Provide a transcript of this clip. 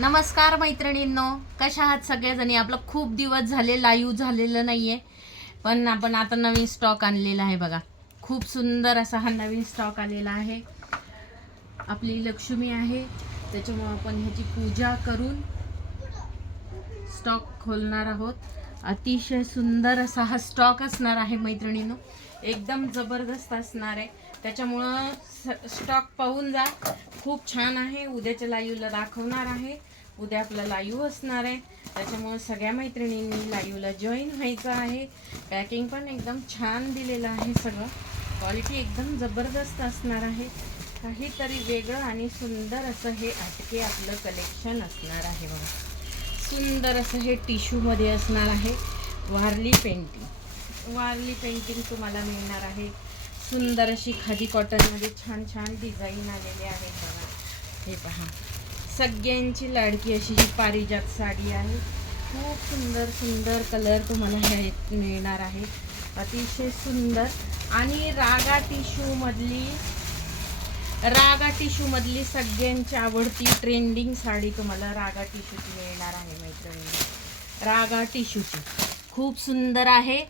नमस्कार मैत्रिणींनो, कशा आहात सगळेजणी? आपलं खूप दिवस झाले लाईव्ह झालेलं नाहीये, पण आपण आता नवीन स्टॉक आणलेला आहे बघा. खूप सुंदर असा हा नवीन स्टॉक आलेला आहे. आपली लक्ष्मी आहे, त्याच्यामुळे आपण ह्याची पूजा करून स्टॉक खोलणार आहोत. अतिशय सुंदर असा हा स्टॉक असणार आहे मैत्रिणींनो, एकदम जबरदस्त असणार आहे. त्याच्यामुळं स्टॉक पाहून जा, खूप छान आहे. उद्याच्या लाईव्हला दाखवणार आहे. उद्या आपला लाईव्ह असणार आहे, त्याच्यामुळे सगळ्या मैत्रिणींनी लाईव्हला जॉईन व्हायचं आहे. पॅकिंग पण एकदम छान दिलेलं आहे, सगळं क्वालिटी एकदम जबरदस्त असणार आहे. काहीतरी वेगळं आणि सुंदर असं हे आटके आपलं कलेक्शन असणार आहे बघा. सुंदर असं हे टिश्यूमध्ये असणार आहे. वारली पेंटिंग तुम्हाला मिळणार आहे. सुंदर अशी खादी कॉटनमध्ये छान छान डिझाईन आलेले आहेत बघा. हे पहा, सगळ्यांची लाडकी अशी ही पारिजात साडी आहे. खूप सुंदर सुंदर कलर तुम्हाला ह्यात मिळणार आहे. अतिशय सुंदर आणि रागा टिश्यूमधली सगळ्यांची आवडती ट्रेंडिंग साडी तुम्हाला रागा टिश्यूची मिळणार आहे मैत्रिणी. रागा टिश्यूची खूप सुंदर आहे.